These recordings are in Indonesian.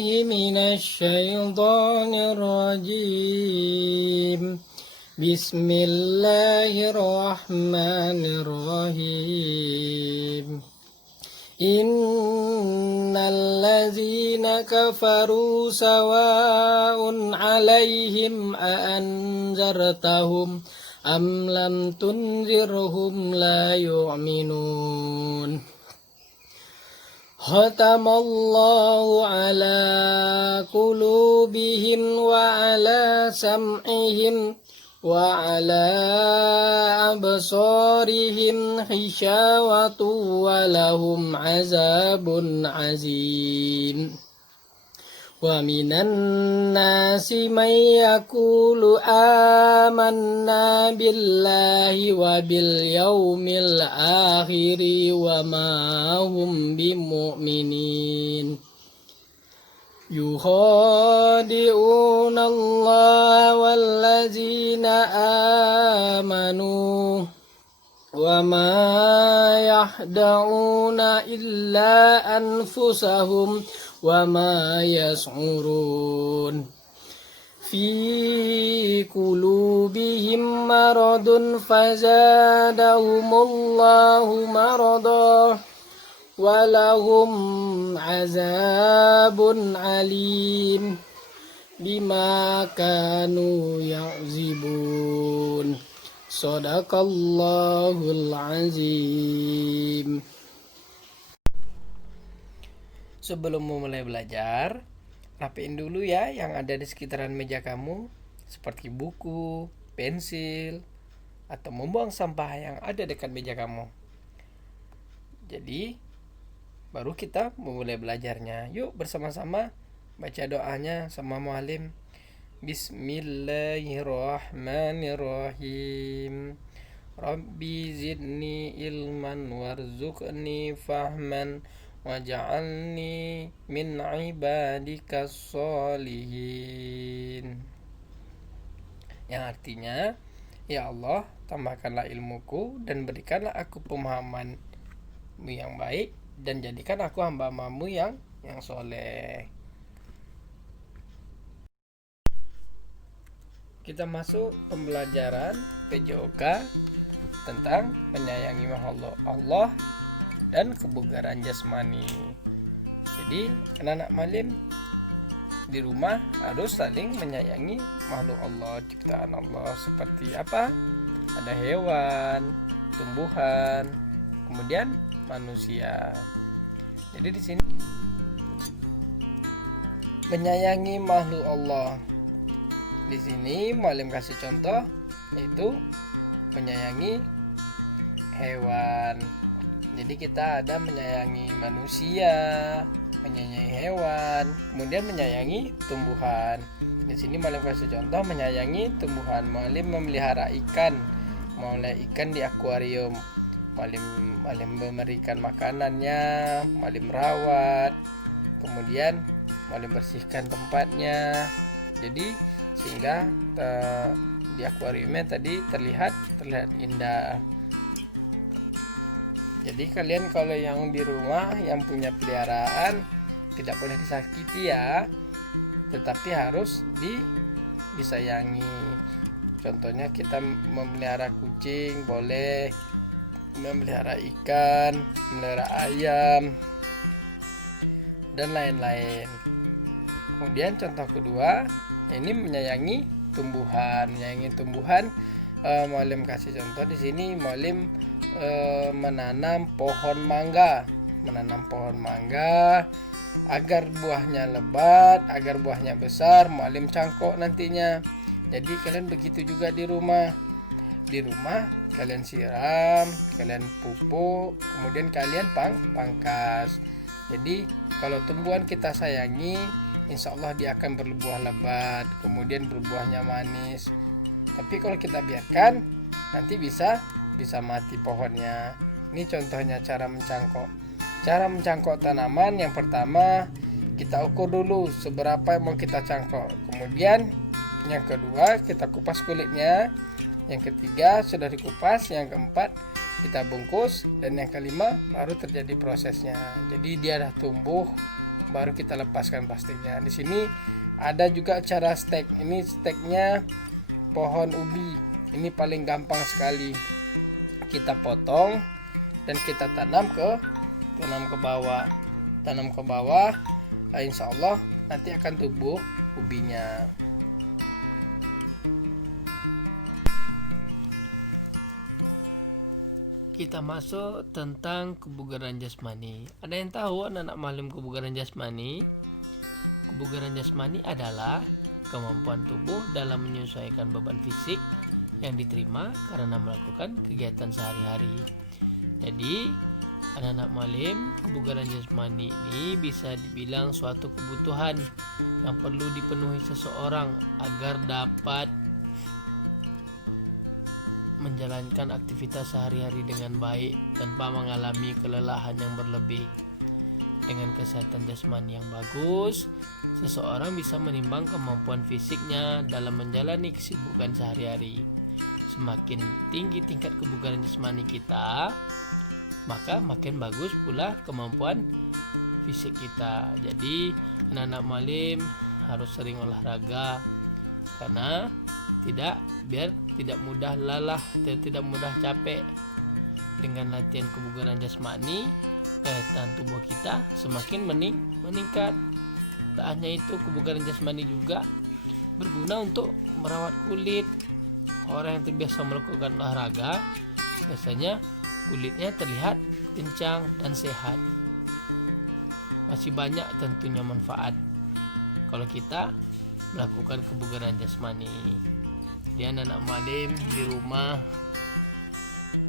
بالله من الشيطان الرجيم بسم الله الرحمن الرحيم إن الذين كفروا سواء عليهم أأنذرتهم أم لم تنذرهم لا يؤمنون ختم الله على قلوبهم وعلى سمعهم وعلى أبصارهم غشاوة ولهم عذاب عظيم ومن الناس من يقول آمنا بالله وباليوم الآخر وما هم بمؤمنين يخادعون الله والذين آمنوا وما يخدعون إلا أنفسهم وما يشعرون في قلوبهم مرض فزادهم الله مرضا ولهم عذاب عليم بما كانوا يكذبون صدق الله العظيم. Sebelum memulai belajar, rapiin dulu ya yang ada di sekitaran meja kamu, seperti buku, pensil, atau membuang sampah yang ada dekat meja kamu. Jadi, baru kita memulai belajarnya. Yuk bersama-sama baca doanya sama muallim. Bismillahirrahmanirrahim. Rabbi zidni ilman warzuqni fahman waj'alni min ibadikas sholihin. Yang artinya, ya Allah, tambahkanlah ilmuku dan berikanlah aku pemahaman yang baik dan jadikan aku hamba-Mu yang soleh. Kita masuk pembelajaran PJOK tentang menyayangi Allah dan kebugaran jasmani. Jadi anak-anak malim di rumah harus saling menyayangi makhluk Allah, ciptaan Allah. Seperti apa? Ada hewan, tumbuhan, kemudian manusia. Jadi di sini menyayangi makhluk Allah. Di sini malim kasih contoh yaitu menyayangi hewan. Jadi kita ada menyayangi manusia, menyayangi hewan, kemudian menyayangi tumbuhan. Di sini malim kasih contoh menyayangi tumbuhan. Malim memelihara ikan, memelihara ikan di akuarium. Malim memberikan makanannya, malim merawat, kemudian malim bersihkan tempatnya. Jadi sehingga di akuariumnya tadi terlihat indah. Jadi kalian kalau yang di rumah yang punya peliharaan tidak boleh disakiti ya, tetapi harus disayangi. Contohnya kita memelihara kucing boleh, memelihara ikan, memelihara ayam, dan lain-lain. Kemudian contoh kedua, ini menyayangi tumbuhan. Menyayangi tumbuhan, Muallim kasih contoh di sini. Muallim menanam pohon mangga agar buahnya lebat, agar buahnya besar. Muallim cangkok nantinya. Jadi kalian begitu juga di rumah. Di rumah kalian siram, kalian pupuk, kemudian kalian pangkas. Jadi kalau tumbuhan kita sayangi, insya Allah dia akan berbuah lebat, kemudian berbuahnya manis. Tapi kalau kita biarkan, nanti bisa mati pohonnya. Ini contohnya cara mencangkok. Cara mencangkok tanaman, yang pertama kita ukur dulu seberapa yang mau kita cangkok. Kemudian yang kedua kita kupas kulitnya. Yang ketiga sudah dikupas. Yang keempat kita bungkus. Dan yang kelima baru terjadi prosesnya. Jadi dia dah tumbuh baru kita lepaskan plastiknya. Di sini ada juga cara stek. Ini steknya pohon ubi. Ini paling gampang sekali. Kita potong dan kita tanam ke bawah. Tanam ke bawah, insya Allah nanti akan tumbuh ubinya. Kita masuk tentang kebugaran jasmani. Ada yang tahu anak-anak malim kebugaran jasmani? Kebugaran jasmani adalah kemampuan tubuh dalam menyesuaikan beban fisik yang diterima karena melakukan kegiatan sehari-hari. Jadi, anak-anak malim, kebugaran jasmani ini bisa dibilang suatu kebutuhan yang perlu dipenuhi seseorang agar dapat menjalankan aktivitas sehari-hari dengan baik tanpa mengalami kelelahan yang berlebih. Dengan kesehatan jasmani yang bagus, seseorang bisa menimbang kemampuan fisiknya dalam menjalani kesibukan sehari-hari. Semakin tinggi tingkat kebugaran jasmani kita, maka makin bagus pula kemampuan fisik kita. Jadi anak-anak malim harus sering olahraga karena biar tidak mudah lelah, tidak mudah capek. Dengan latihan kebugaran jasmani, daya tahan tubuh kita semakin meningkat. Tak hanya itu, kebugaran jasmani juga berguna untuk merawat kulit. Orang yang terbiasa melakukan olahraga biasanya kulitnya terlihat kencang dan sehat. Masih banyak tentunya manfaat kalau kita melakukan kebugaran jasmani. Dia anak malim di rumah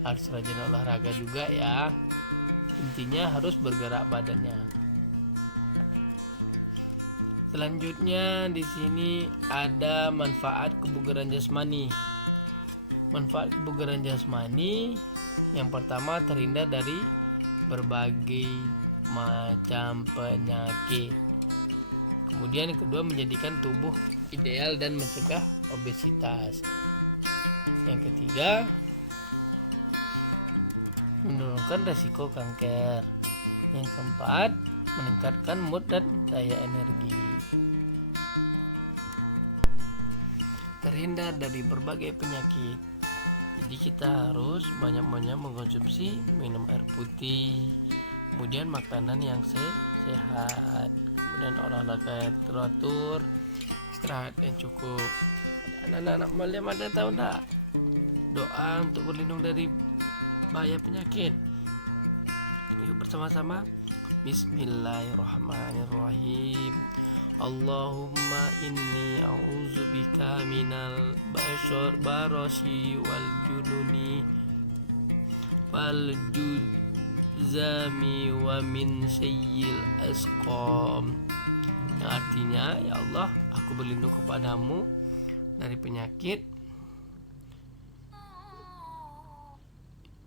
harus rajin olahraga juga ya. Intinya harus bergerak badannya. Selanjutnya di sini ada manfaat kebugaran jasmani. Manfaat kebugaran jasmani yang pertama, terhindar dari berbagai macam penyakit. Kemudian yang kedua, menjadikan tubuh ideal dan mencegah obesitas. Yang ketiga, menurunkan resiko kanker. Yang keempat, meningkatkan mood dan daya energi. Terhindar dari berbagai penyakit. Jadi kita harus banyak-banyak mengkonsumsi minum air putih, kemudian makanan yang sehat, kemudian olahraga yang teratur, istirahat yang cukup. Anak-anak malim ada tahu enggak doa untuk berlindung dari bahaya penyakit? Yuk bersama-sama. Bismillahirrahmanirrahim. Allahumma inni a'udzubika minal barasi wal jununi wal juzami wa min sayyil asqam. Yang artinya, ya Allah, aku berlindung kepadamu dari penyakit,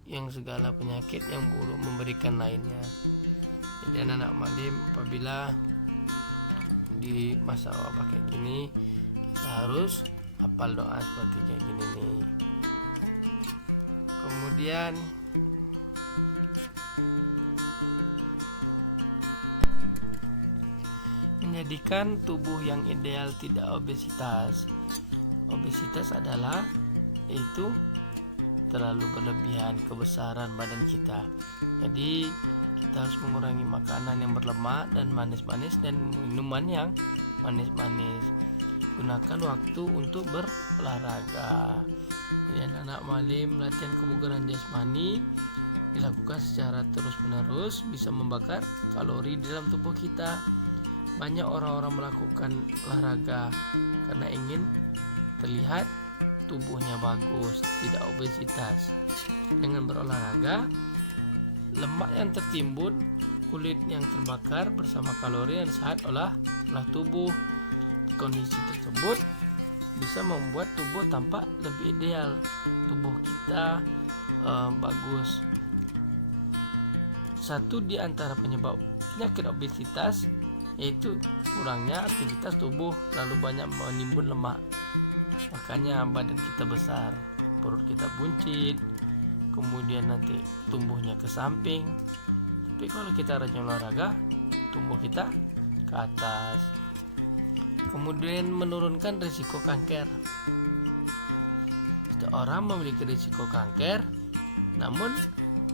yang segala penyakit yang buruk memberikan lainnya. Jadi anak-anak malim, apabila di masa wabah kayak gini, kita harus hafal doa seperti kayak gini nih. Kemudian menjadikan tubuh yang ideal, tidak obesitas. Obesitas adalah itu terlalu berlebihan kebesaran badan kita. Jadi kita harus mengurangi makanan yang berlemak dan manis-manis dan minuman yang manis-manis. Gunakan waktu untuk berolahraga. Jadi anak malim, latihan kebugaran jasmani dilakukan secara terus-menerus bisa membakar kalori di dalam tubuh kita. Banyak orang-orang melakukan olahraga karena ingin terlihat tubuhnya bagus, tidak obesitas. Dengan berolahraga, lemak yang tertimbun, kulit yang terbakar bersama kalori yang sehat olah tubuh. Kondisi tersebut bisa membuat tubuh tampak lebih ideal. Tubuh kita bagus. Satu di antara penyebab penyakit obesitas yaitu kurangnya aktivitas tubuh, terlalu banyak menimbun lemak. Makanya badan kita besar, perut kita buncit, kemudian nanti tumbuhnya ke samping. Tapi kalau kita rajin olahraga, tubuh kita ke atas. Kemudian menurunkan risiko kanker. Setiap orang memiliki risiko kanker, namun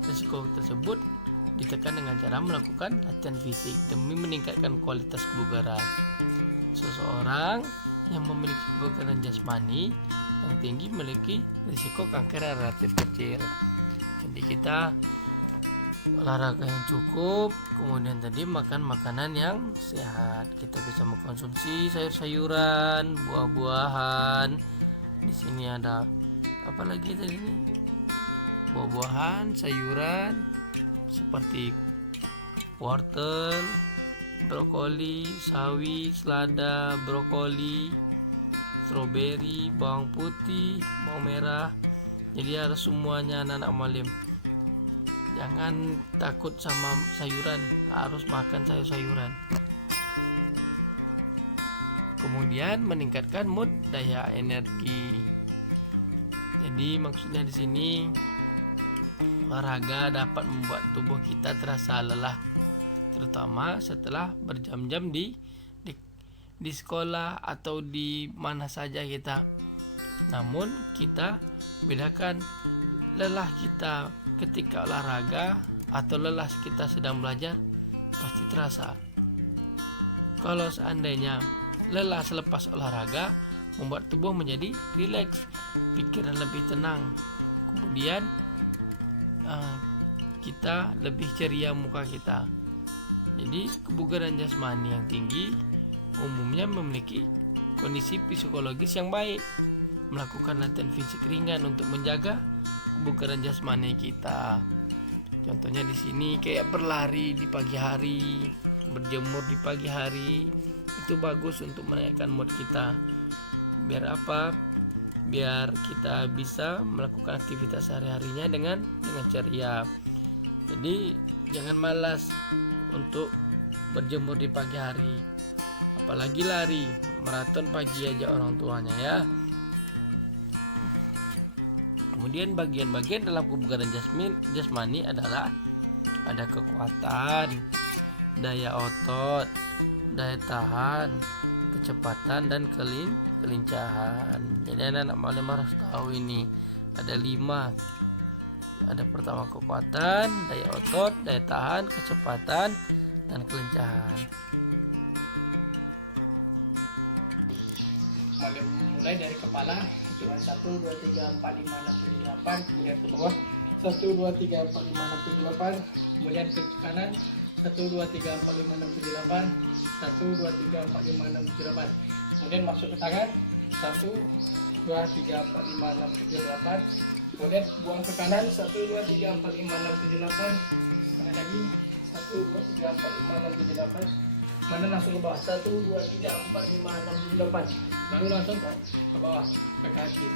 risiko tersebut ditekan dengan cara melakukan latihan fisik demi meningkatkan kualitas kebugaran. Seseorang yang memiliki kebugaran jasmani yang tinggi memiliki risiko kanker yang relatif kecil. Jadi kita olahraga yang cukup, kemudian tadi makan makanan yang sehat. Kita bisa mengkonsumsi sayur-sayuran, buah-buahan. Di sini ada apa lagi tadi ini? Buah-buahan, sayuran seperti wortel, brokoli, sawi, selada, brokoli, stroberi, bawang putih, bawang merah. Jadi harus semuanya anak-anak mualim. Jangan takut sama sayuran, harus makan sayur-sayuran. Kemudian meningkatkan mood, daya energi. Jadi maksudnya di sini olahraga dapat membuat tubuh kita terasa lelah, terutama setelah berjam-jam di sekolah atau di mana saja kita. Namun kita bedakan lelah kita ketika olahraga atau lelah kita sedang belajar pasti terasa. Kalau seandainya lelah selepas olahraga membuat tubuh menjadi rileks, pikiran lebih tenang, kemudian kita lebih ceria muka kita. Jadi kebugaran jasmani yang tinggi umumnya memiliki kondisi psikologis yang baik. Melakukan latihan fisik ringan untuk menjaga kebugaran jasmani kita. Contohnya di sini kayak berlari di pagi hari, berjemur di pagi hari, itu bagus untuk menaikkan mood kita. Biar apa? Biar kita bisa melakukan aktivitas sehari-harinya dengan ceria. Jadi jangan malas untuk berjemur di pagi hari, apalagi lari maraton pagi aja orang tuanya ya. Kemudian bagian-bagian dalam kebugaran jasmani adalah ada kekuatan, daya otot, daya tahan, kecepatan dan kelincahan. Jadi anak-anak mualim harus tahu ini ada 5. Ada pertama kekuatan, daya otot, daya tahan, kecepatan dan kelincahan. Mulai dari kepala hitungan 1 2 3 4 5 6 7 8, kemudian ke bawah 1 2 3 4 5 6 7 8, kemudian ke kanan 1 2 3 4 5 6 7 8, 1 2 3 4 5 6 7 8, kemudian masuk ke tangan 1 2 3 4 5 6 7 8, kemudian buang ke kanan 1 2 3 4 5 6 7 8, mana lagi 1 2 3 4 5 6 7 8, mana langsung ke bawah 1 2 3 4 5 6 7 8, baru langsung ke bawah ke kaki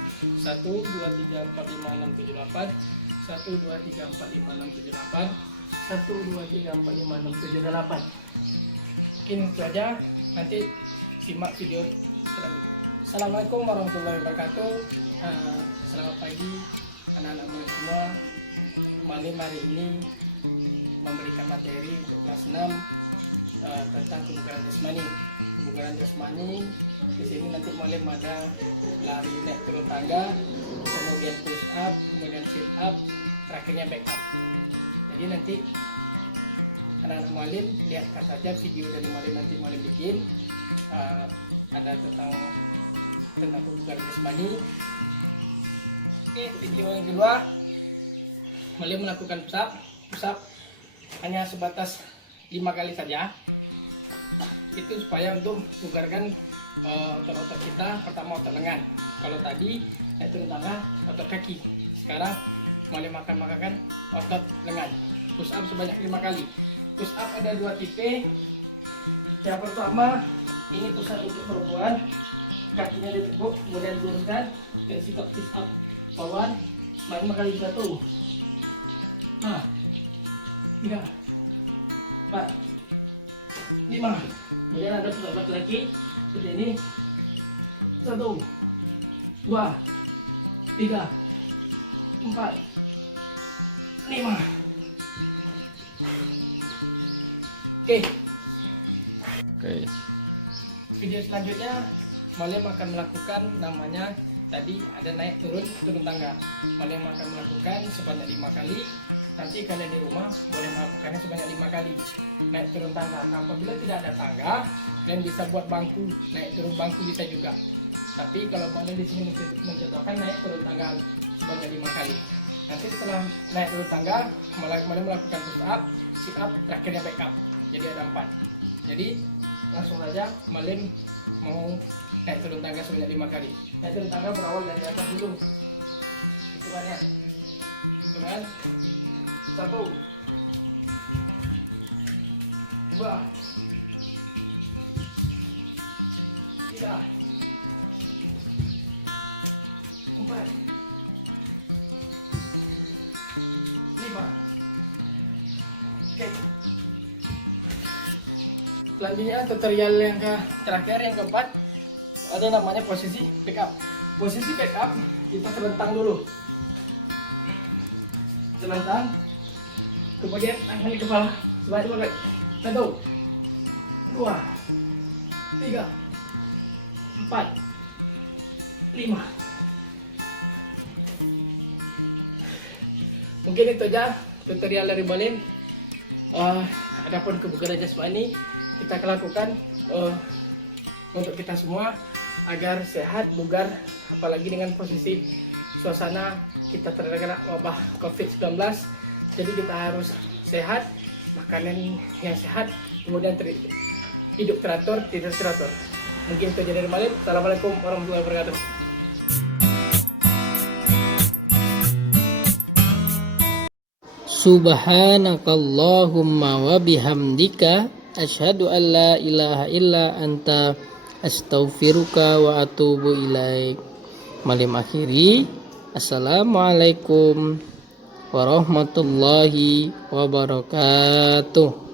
1 2 3 4 5 6 7 8, 1 2 3 4 5 6 7 8, 1 2 3 4 5 6 7 8. Mungkin itu aja, nanti simak video selanjutnya. Assalamualaikum warahmatullahi wabarakatuh. Selamat pagi anak-anak muda semua. Malam hari ini memberikan materi untuk kelas 6 tentang kebugaran jasmani. Kebugaran jasmani di sini nanti malam ada lari naik turun tangga, kemudian push up, kemudian sit up, terakhirnya back up. Jadi nanti anak-anak mualim lihat saja video dari mualim nanti mualim bikin, ada tentang kebugaran jasmani. Oke, video yang kedua mualim melakukan push up hanya sebatas 5 kali saja. Itu supaya untuk bugarkan otot-otot kita. Pertama otot lengan, kalau tadi naik turun tangga otot kaki, sekarang mulai makan otot lengan. Push up sebanyak 5 kali. Push up ada 2 tipe. Yang pertama ini push up untuk perempuan, kakinya ditekuk kemudian turunkan dan sikap push up bawah 5 kali jatuh. Nah, 3 4 5. Kemudian ada push up laki-laki seperti ini. 1 2 3 4 5. Oke. Oke. Video selanjutnya Malim akan melakukan namanya tadi ada naik turun tangga. Malim akan melakukan sebanyak 5 kali. Nanti kalian di rumah boleh melakukannya sebanyak 5 kali naik turun tangga. Nah, apabila tidak ada tangga, kalian bisa buat bangku, naik turun bangku bisa juga. Tapi kalau Malim di sini mencontohkan naik turun tangga sebanyak 5 kali. Nanti setelah naik turun tangga, Malim melakukan push up, sit up, terakhirnya back up. Jadi ada 4. Jadi langsung saja Malim mau naik turun tangga sebanyak 5 kali. Naik turun tangga berawal dari atas dulu. Hitungannya. Hitungan 1, 2, 3, 4, 5. Oke. Selanjutnya tutorial yang terakhir yang keempat ada namanya posisi pick up. Posisi pick up kita terlentang dulu. Terlentang. Kemudian angkat di kepala sebanyak 1, 2, 3, 4, 5. Mungkin itu aja tutorial dari Malim. Adapun kebugaran jasmani kita lakukan untuk kita semua agar sehat, bugar, apalagi dengan posisi suasana kita terkena wabah COVID-19. Jadi kita harus sehat, makanan yang sehat, kemudian hidup teratur, tidur teratur. Mungkin itu aja dari Malim. Assalamualaikum warahmatullahi wabarakatuh. Subhanakallahumma wa bihamdika asyhadu an la ilaha illa anta astaghfiruka wa atubu ilaik. Malim akhiri. Assalamualaikum warahmatullahi wabarakatuh.